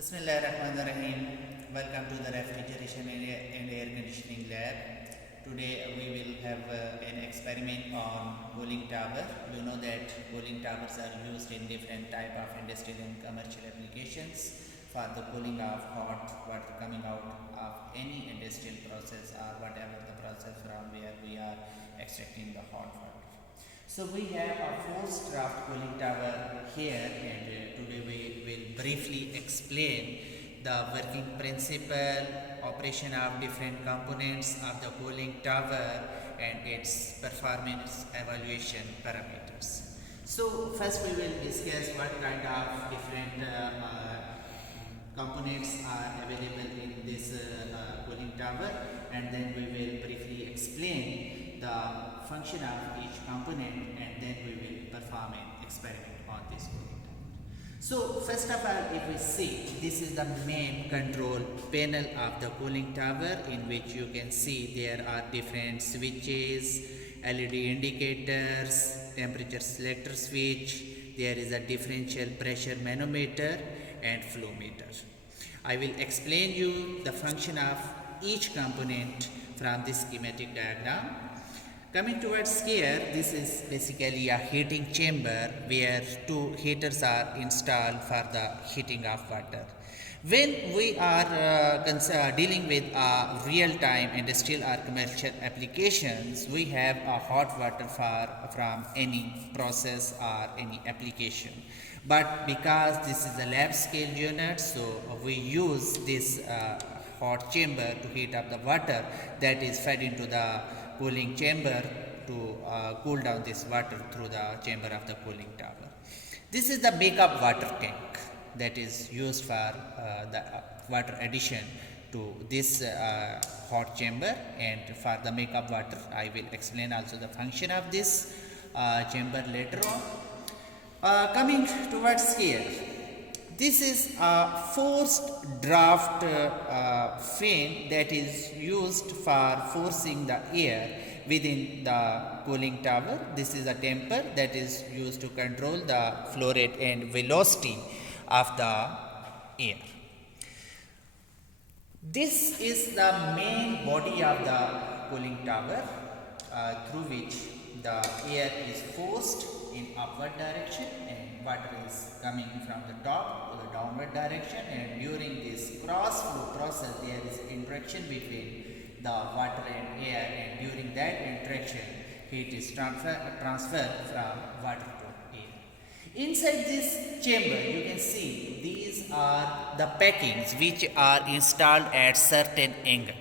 Bismillahirrahmanirrahim. Welcome to the refrigeration and air conditioning lab. Today we will have an experiment on cooling tower. You know that cooling towers are used in different type of industrial and commercial applications for the cooling of hot water coming out of any industrial process or whatever the process from where we are extracting the hot water. So we have a forced draft cooling tower here, and today we will briefly explain the working principle, operation of different components of the cooling tower and its performance evaluation parameters. So first we will discuss what kind of different components are available in this cooling tower, and then we will briefly explain the function of each component, and then we will perform an experiment on this cooling tower. So first of all, if we see, this is the main control panel of the cooling tower, in which you can see there are different switches, LED indicators, temperature selector switch, there is a differential pressure manometer and flow meter. I will explain you the function of each component from this schematic diagram. Coming towards here, this is basically a heating chamber where two heaters are installed for the heating of water. When we are dealing with real-time industrial or commercial applications, we have a hot water from any process or any application. But because this is a lab scale unit, so we use this hot chamber to heat up the water that is fed into the cooling chamber to cool down this water through the chamber of the cooling tower. This is the backup water tank that is used for the water addition to this hot chamber, and for the makeup water I will explain also the function of this chamber later on. Coming towards here, this is a forced draft fan that is used for forcing the air within the cooling tower. This is a temper that is used to control the flow rate and velocity of the air. This is the main body of the cooling tower through which the air is forced in upward direction and water is coming from the top to the downward direction, and during this cross flow process there is interaction between the water and air, and during that interaction heat is transferred from water to air. Inside this chamber you can see these are the packings which are installed at certain angle.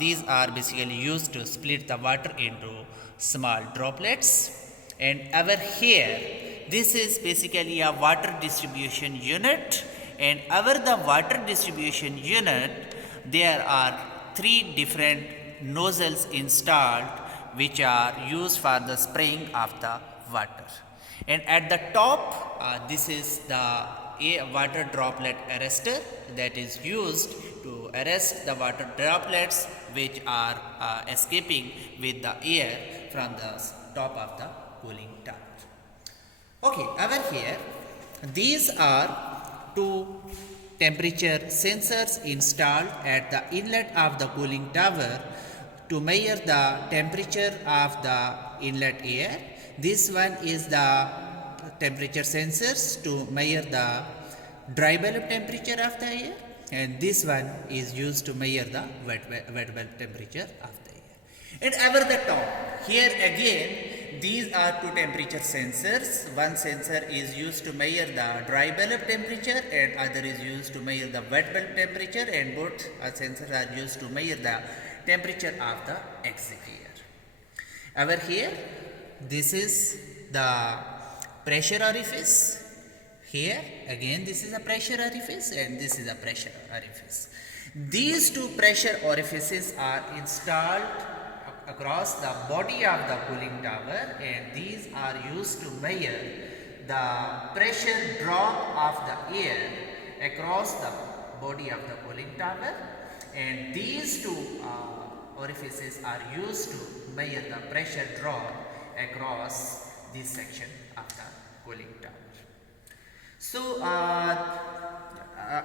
These are basically used to split the water into small droplets. And over here, this is basically a water distribution unit, and over the water distribution unit there are three different nozzles installed which are used for the spraying of the water. And at the top, this is the water droplet arrestor that is used to arrest the water droplets which are escaping with the air from the top of the cooling tower. Okay, over here, these are two temperature sensors installed at the inlet of the cooling tower to measure the temperature of the inlet air. This one is the temperature sensors to measure the dry bulb temperature of the air, and this one is used to measure the wet bulb temperature of the air. And over the top, here again, these are two temperature sensors. One sensor is used to measure the dry bulb temperature and other is used to measure the wet bulb temperature, and both sensors are used to measure the temperature of the exit air. Over here, this is the pressure orifice. Here again this is a pressure orifice and this is a pressure orifice. These two pressure orifices are installed across the body of the cooling tower, and these are used to measure the pressure drop of the air across the body of the cooling tower, and these two orifices are used to measure the pressure drop across this section of the cooling tower. So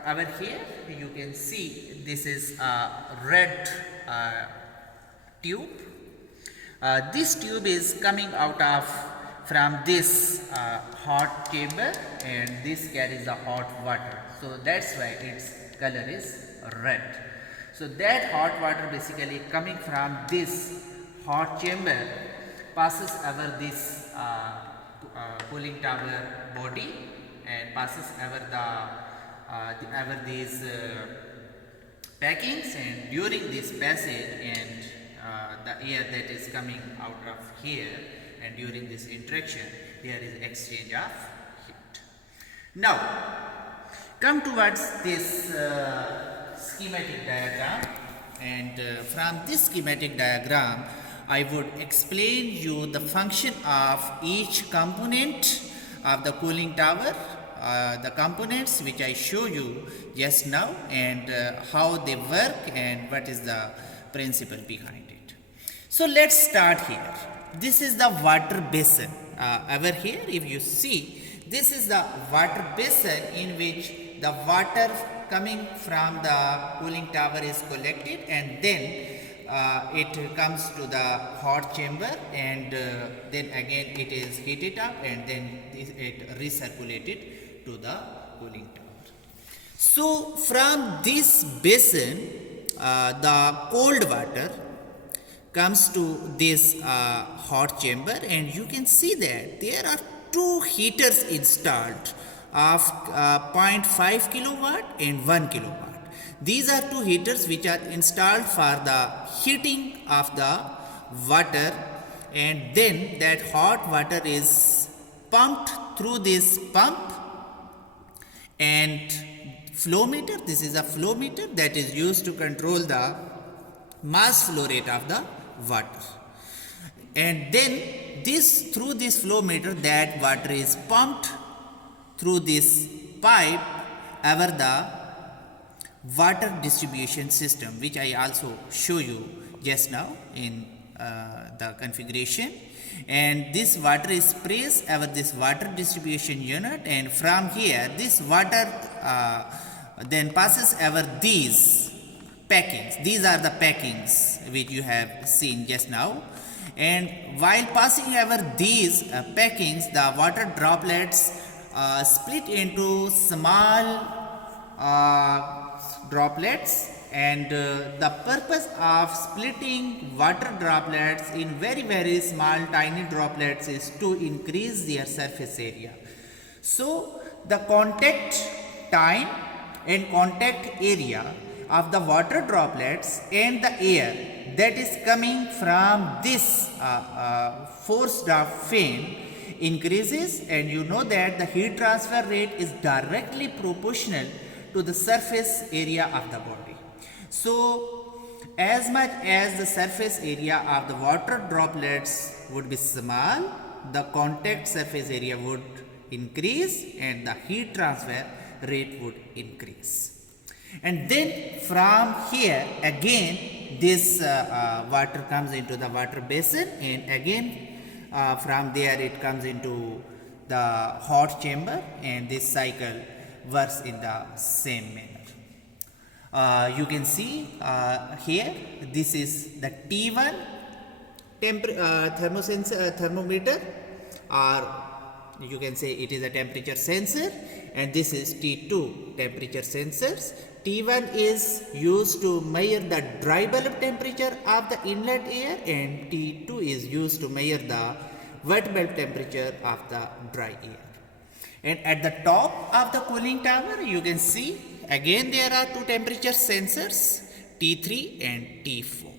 over here you can see this is a red tube. This tube is coming out of from this hot chamber, and this carries the hot water, so that's why its color is red. So that hot water basically coming from this hot chamber passes over this cooling tower body and passes over over these packings, and during this passage and the air that is coming out of here, and during this interaction there is exchange of heat. Now come towards this schematic diagram, and from this schematic diagram I would explain you the function of each component of the cooling tower, the components which I show you just now, and how they work and what is the principle behind it. So let's start here. This is the water basin. Over here if you see, this is the water basin in which the water coming from the cooling tower is collected, and then it comes to the hot chamber, and then again it is heated up, and then it recirculated to the cooling tower. So from this basin the cold water comes to this hot chamber, and you can see that there are two heaters installed of 0.5 kilowatt and 1 kilowatt. These are two heaters which are installed for the heating of the water, and then that hot water is pumped through this pump and flow meter. This is a flow meter that is used to control the mass flow rate of the water, and then this through this flow meter that water is pumped through this pipe over the water distribution system, which I also show you just now in the configuration, and this water is pressed over this water distribution unit, and from here this water then passes over these packings. These are the packings which you have seen just now, and while passing over these packings, the water droplets split into small droplets, and the purpose of splitting water droplets in very small tiny droplets is to increase their surface area. So the contact time and contact area of the water droplets and the air that is coming from this forced fan increases, and you know that the heat transfer rate is directly proportional to the surface area of the body. So as much as the surface area of the water droplets would be small, the contact surface area would increase and the heat transfer rate would increase. And then from here again this water comes into the water basin, and again from there it comes into the hot chamber, and this cycle works in the same manner. You can see here this is the T1 thermometer, or you can say it is a temperature sensor, and this is T2 temperature sensors. T1 is used to measure the dry bulb temperature of the inlet air, and T2 is used to measure the wet bulb temperature of the dry air. And at the top of the cooling tower you can see again there are two temperature sensors, T3 and T4.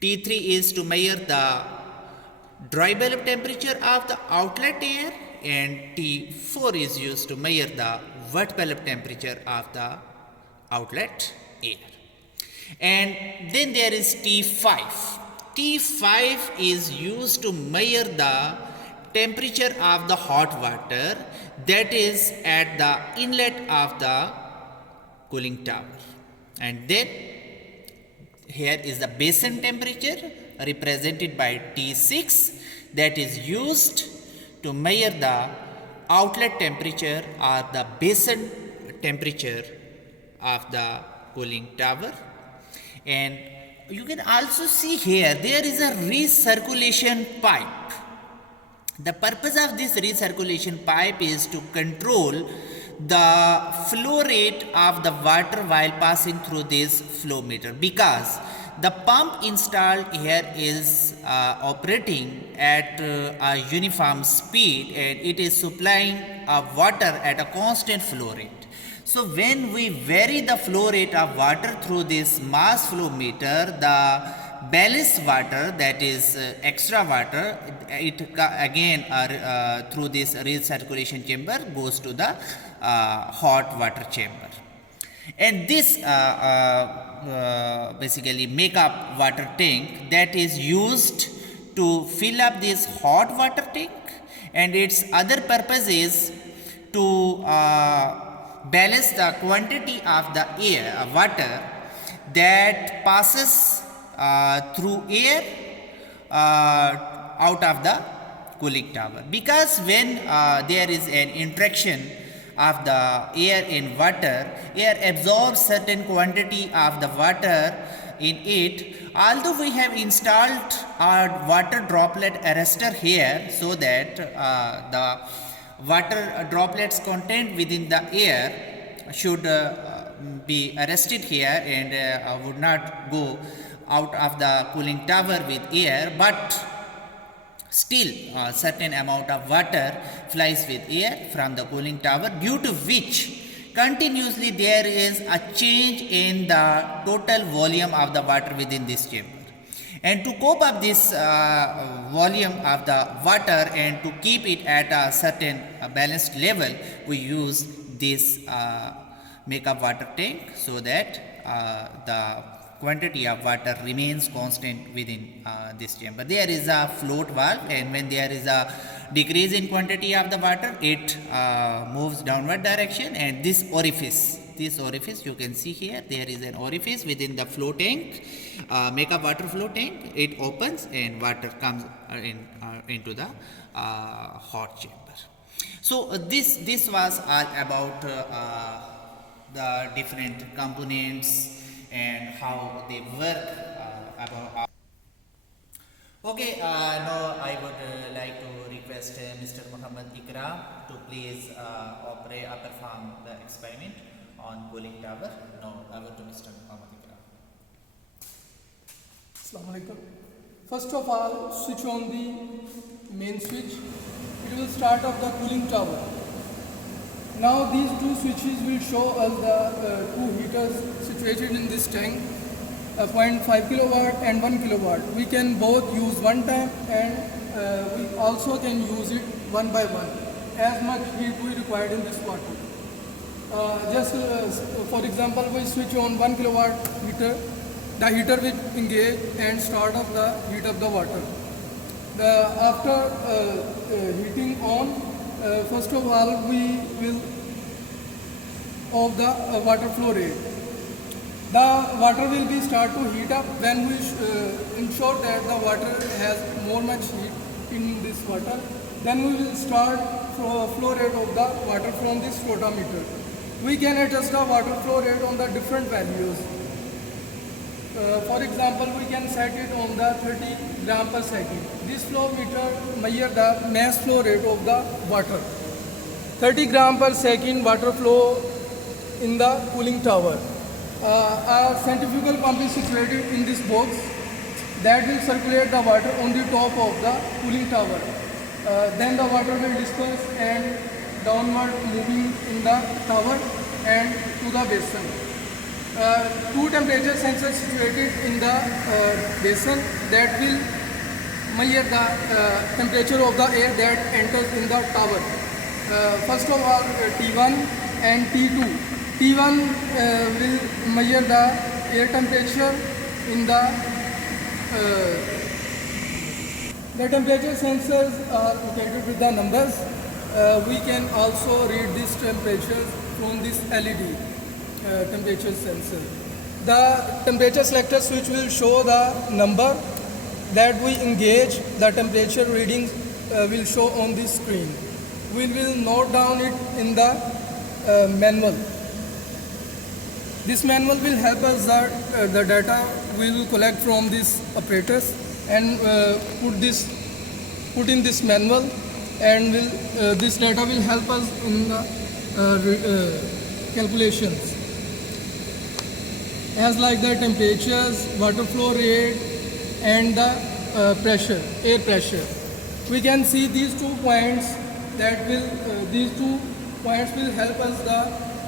T3 is to measure the dry bulb temperature of the outlet air, and T4 is used to measure the wet bulb temperature of the outlet air. And then there is T5. T5 is used to measure the temperature of the hot water that is at the inlet of the cooling tower. And then here is the basin temperature represented by T6 that is used to measure the outlet temperature or the basin temperature of the cooling tower. And you can also see here there is a recirculation pipe. The purpose of this recirculation pipe is to control the flow rate of the water while passing through this flow meter, because the pump installed here is operating at a uniform speed and it is supplying water at a constant flow rate. So when we vary the flow rate of water through this mass flow meter, the ballast water, that is extra water, it again through this recirculation chamber goes to the hot water chamber. And this basically makeup water tank that is used to fill up this hot water tank, and its other purpose is to balance the quantity of the air water that passes through air out of the cooling tower, because when there is an interaction of the air in water, air absorbs certain quantity of the water in it. Although we have installed our water droplet arrestor here so that the water droplets contained within the air should be arrested here and would not go out of the cooling tower with air, but still a certain amount of water flies with air from the cooling tower, due to which continuously there is a change in the total volume of the water within this chamber. And to cope up this volume of the water and to keep it at a certain balanced level, we use this makeup water tank so that the quantity of water remains constant within this chamber. There is a float valve, and when there is a decrease in quantity of the water, it moves downward direction, and this orifice you can see here, there is an orifice within the flow tank, makeup water flow tank. It opens and water comes into the hot chamber. So this was all about the different components and how they work Okay, now I would like to request Mr. Muhammad Ikram to please perform the experiment on cooling tower. Now over to Mr. Muhammad Ikram. Assalamu alaikum. First of all, switch on the main switch. It will start off the cooling tower. Now these two switches will show us the two heaters situated in this tank, 0.5 kilowatt and 1 kilowatt. We can both use one time, and we also can use it one by one, as much heat we required in this water. For example, we switch on 1 kilowatt heater. The heater will engage and start up the heat of the water. After heating on, first of all, we will of the water flow rate. The water will be start to heat up when we ensure that the water has more much heat in this water. Then we will start flow rate of the water from this photometer. We can adjust the water flow rate on the different values. For example, we can set it on the 30 gram per second. This flow meter measures the mass flow rate of the water. 30 gram per second water flow in the cooling tower. A centrifugal pump is situated in this box that will circulate the water on the top of the cooling tower. Then the water will disperse and downward moving in the tower and to the basin. Two temperature sensors situated in the basin that will measure the temperature of the air that enters in the tower. First of all, T1 and T2. T1 will measure the air temperature in the temperature sensors are located with the numbers. We can also read these temperatures from this LED temperature sensor. The temperature selector switch will show the number that we engage. The temperature readings will show on this screen. We will note down it in the manual. This manual will help us that the data will collect from these operators and put in this manual, and this data will help us in the calculations, as like the temperatures, water flow rate, and the air pressure. We can see these 2 points these 2 points will help us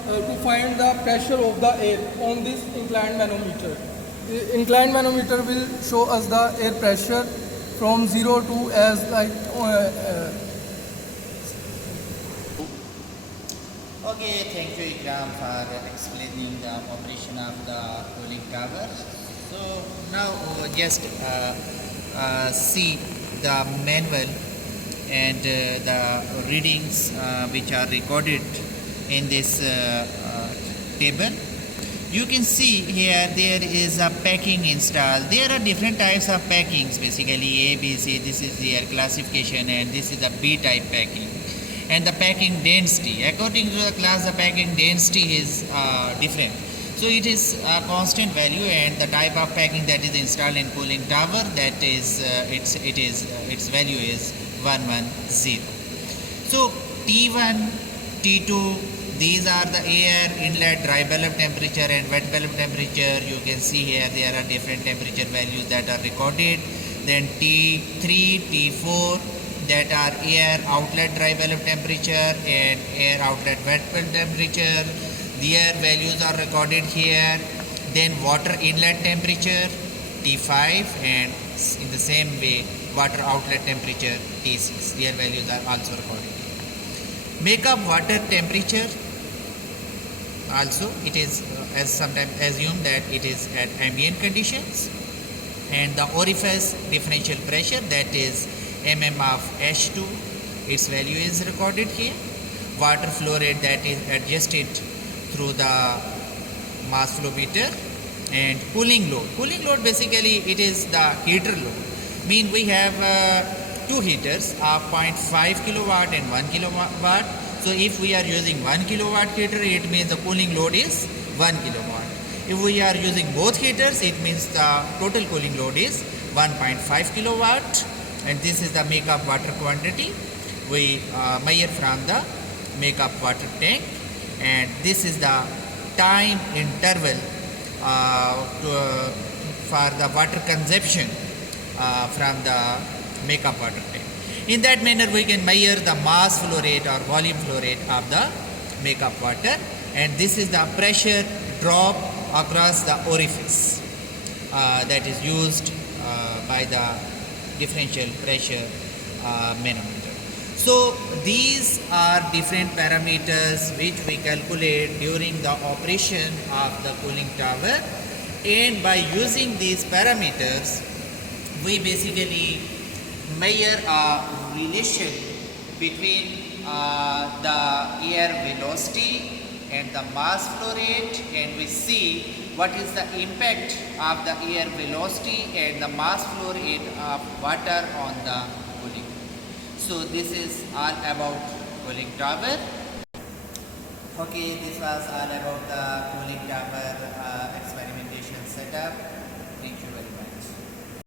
to find the pressure of the air on this inclined manometer. The inclined manometer will show us the air pressure from 0 to as like Okay, thank you Ikram for explaining the operation of the cooling tower. So now just see the manual and the readings which are recorded in this table. You can see here there is a packing installed. There are different types of packings, basically A, B, C. This is their classification, and this is a B type packing. And the packing density, according to the class, the packing density is different. So it is a constant value, and the type of packing that is installed in cooling tower, that is its value is 110. So T1, T2, these are the air inlet dry bulb temperature and wet bulb temperature. You can see here there are different temperature values that are recorded. Then T3, T4, that are air outlet dry bulb temperature and air outlet wet bulb temperature. Their values are recorded here. Then water inlet temperature T5, and in the same way water outlet temperature T6. Their values are also recorded. Makeup water temperature also, it is as sometimes assumed that it is at ambient conditions. And the orifice differential pressure, that is mm of H2, its value is recorded here. Water flow rate, that is adjusted through the mass flow meter. And cooling load basically it is the heater load. Mean we have 2 heaters of 0.5 kilowatt and 1 kilowatt. So if we are using 1 kilowatt heater, it means the cooling load is 1 kilowatt. If we are using both heaters, it means the total cooling load is 1.5 kilowatt. And this is the makeup water quantity we measure from the makeup water tank. And this is the time interval for the water consumption from the makeup water tank. In that manner, we can measure the mass flow rate or volume flow rate of the makeup water. And this is the pressure drop across the orifice that is used by the differential pressure manometer. So these are different parameters which we calculate during the operation of the cooling tower, and by using these parameters we basically measure a relation between the air velocity and the mass flow rate, and we see what is the impact of the air velocity and the mass flow rate of water on the cooling. So this is all about cooling tower. Okay, this was all about the cooling tower experimentation setup.